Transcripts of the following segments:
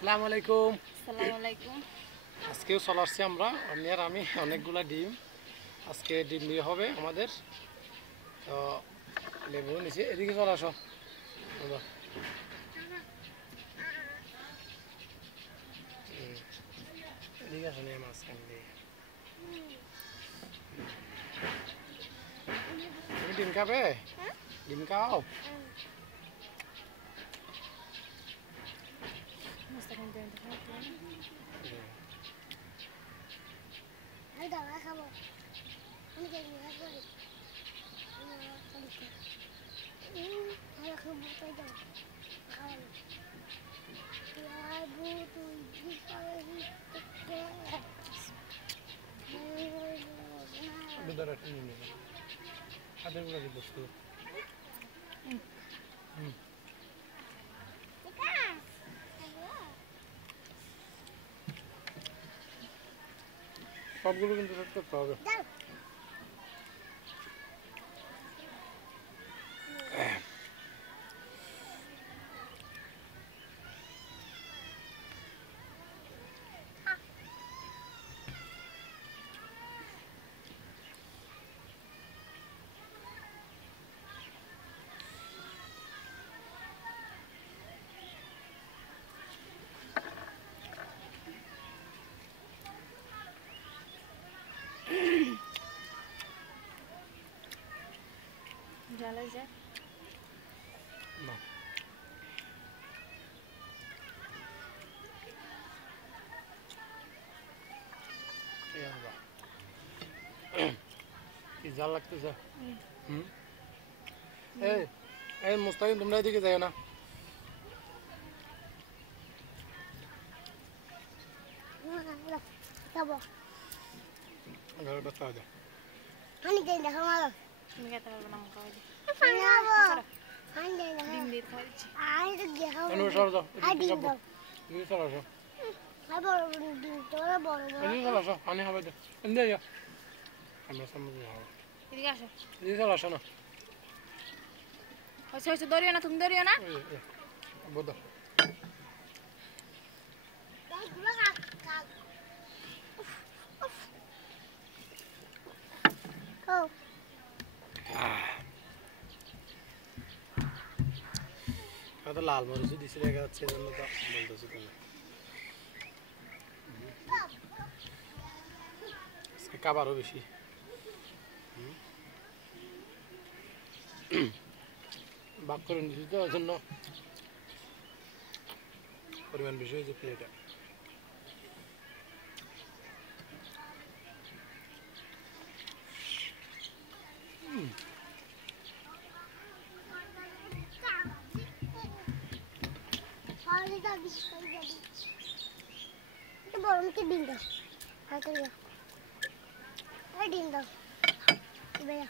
আসসালামু আলাইকুম। আসসালামু আলাইকুম। আজকেও চলে আসছি আমরা অন্যের আমি অনেকগুলা ডিম আজকে ডিম দিয়ে হবে আমাদের। তো লেবু নিচে এদিকে চলে আসো বাবা। এদিকে আসো নিয়ে মাঝখান দিয়ে তুমি ডিম খাবে? ডিম খাও। হাতের গুলা বস্তু সবগুলো কিন্তু সেট করতে হবে। জ্বালাই যায় না কি জাল লাগতেছে। এই মুস্তাকিম তোমরা এদিকে যাও না। ঘরে ব্যস্ত হয়ে যাও। তুমি খেতে পারবে না আমাকে খাওয়াই ডিম দিয়ে খাওয়াই দিচ্ছি। সরে যাও এদিকে চলে আসো। এদিকে চলে আসো পানি হবে তো এদিকে যাও। আমরা সামনে যাও এদিকে আসো। এদিকে চলে আসো না। হয়েছে হয়েছে ধরিও না, তুমি ধরিও না। বোধ তো লাল মরিচ দিছে দেখা যাচ্ছে এজন্য তো বলতেছি তুমি আজকে খাবারও বেশি ভাগ করে নিচ্ছি তো ওই জন্য পরিমাণ বেশি হয়েছে প্লেটে। ডিম দাও ডিম দাও ভাইয়া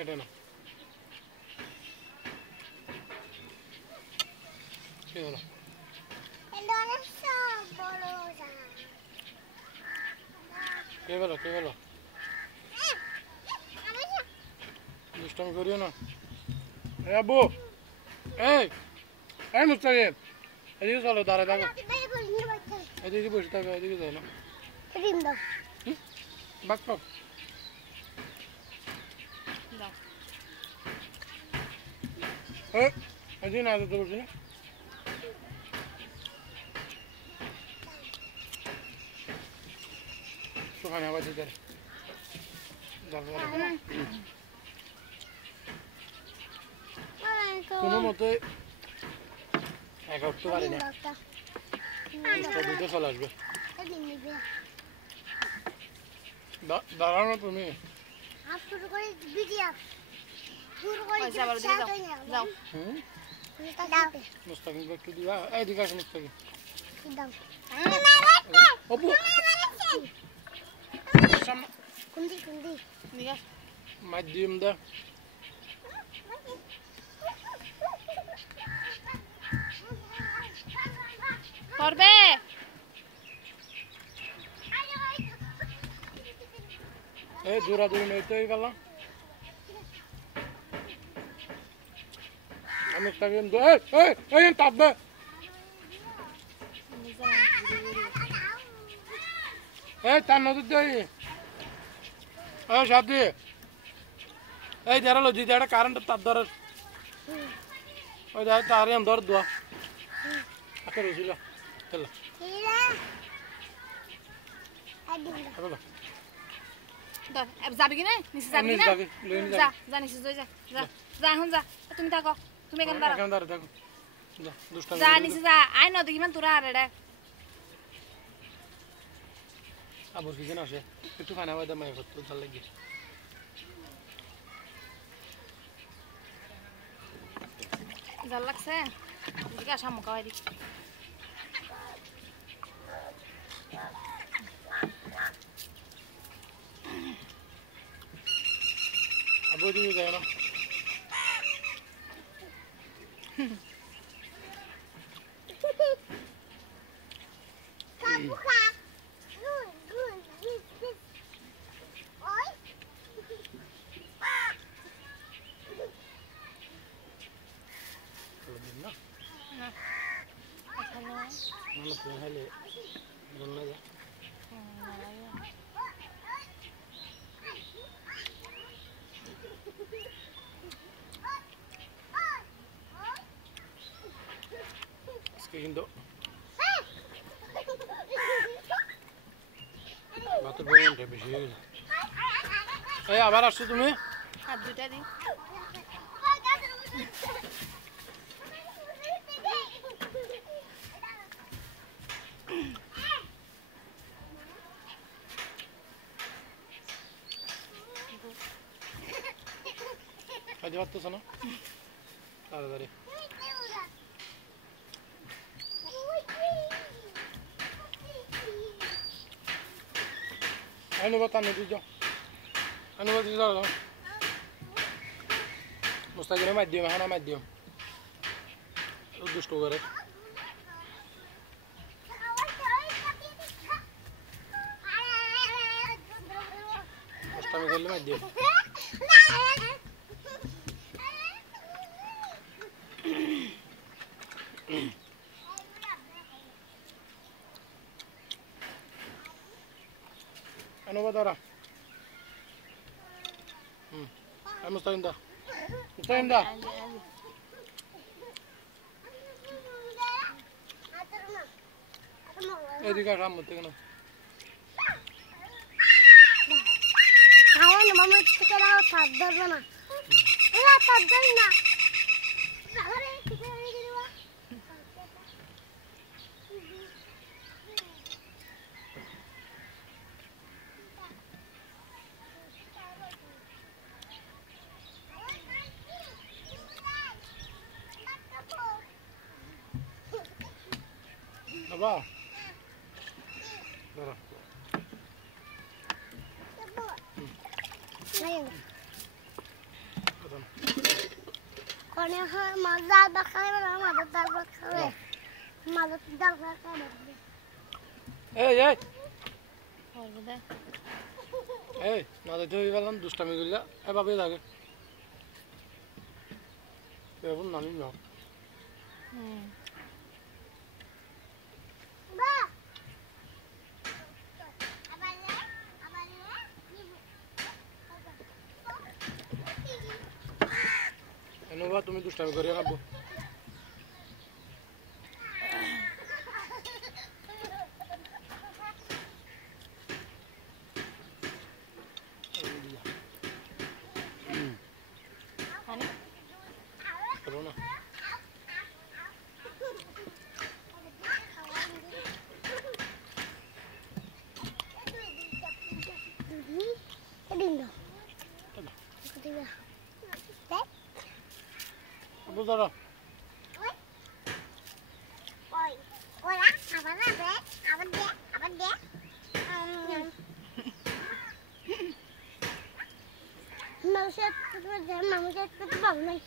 এটা না কি হলো কে বলো দুষ্টামি করিও না। আব্বু এই মুস্তাকিম এদিকে চলো দাঁড়ায় থাকো এদিকে বসে থাকো এদিকে যাই না ডিম দাও বাক পাক দাও এদিকে না যেতে বলছি না সুখানে আবার দিতে কোনো মতে এক উঠতে পারি না দুটো চলে আসবে দাঁড়ানো তুমি যাও। মুস্তাকিম একটু দিবা এইদিকে আসো মুস্তাকিম অপু মাধ্যম দা করবে এই দৌড়াদৌড়ি নেই তো এই গেলাম আমি একটা গেম এই টাপবে এই তার নদীর দেই এই সাথে এই দেরালো দিদি একটা কারেন্টের তার ধরে ওই দেখ তার আমি ধর দোয়া আচ্ছা রসিল চল যাবি কি না নিচে যাবি না যা যা নিচে যা যা যা এখন যা তুমি থাকো তুমি এখানে দাঁড়াও দেখো যা নিচে যা আই নদী কিমান তোরা আর এটা আবার কি যেন আসে একটু খানা বাদা মাই করতে ভাল লাগে জাল লাগছে এদিকে আসা মুখা হয় দিচ্ছি আবার দিকে যায় না Mana tuh hale, dona ya. Sekian do. Batur bangun deh bersih. Abar asal tuh হাত দুটা দি Hadi battı sana. Hadi hadi. Anu batan itu jo. Anu batan itu jo. Mustaqilnya medium, hana medium. Dustu gore. Mustaqilnya medium. Ano ba dara? Ay mustaqim da. Mustaqim da. Edika ram mutte kana. Kawan mama kita dah sadar mana? Ela sadar na. Sagare kita ni diriwa. Apa? Dara. Naik. Betul. Kone ha mazar bakhay na mazar dal bakhay. Mazar dal bakhay. Hey. করবো দে Hey, না দিতে হয়ে গেলাম দুষ্টামি করলে এভাবেই থাকে এখন নানি না Ba. এনোবা তুমি দুষ্টামি করিয়া খাবো hani করো না Lindo. Ketiga. Teh. আবু দাঁড়া Oi. Ora, apa nak deh? Apa dia? Apa dia? Manusia itu dia manusia itu bangun.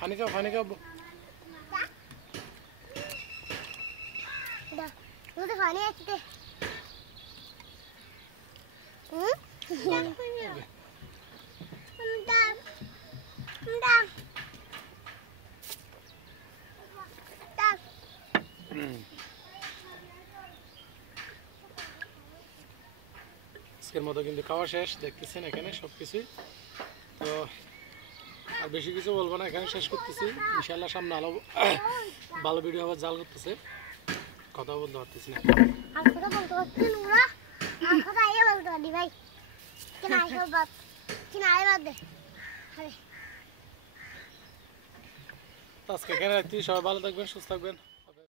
পানি খাও Dah. Lu tuh kali ya kita. আজকের মতো কিন্তু খাওয়া শেষ, দেখতেছেন এখানে সব কিছুই। তো আর বেশি কিছু বলবো না, এখানে শেষ করতেছি। ইনশাল্লাহ সামনে আলো ভালো ভিডিও আবার জাল করতেছে, কথা বলতে পারতেছি না। আর কথা বলতে পারছি নোংরা আর কথা আইয়ে বলতে পারি ভাই কিনা আইসো বাদ কিনা আইয়ে বাদ দে আরে তো আজকে এখানে রাখছি, সবাই ভালো থাকবেন, সুস্থ থাকবেন।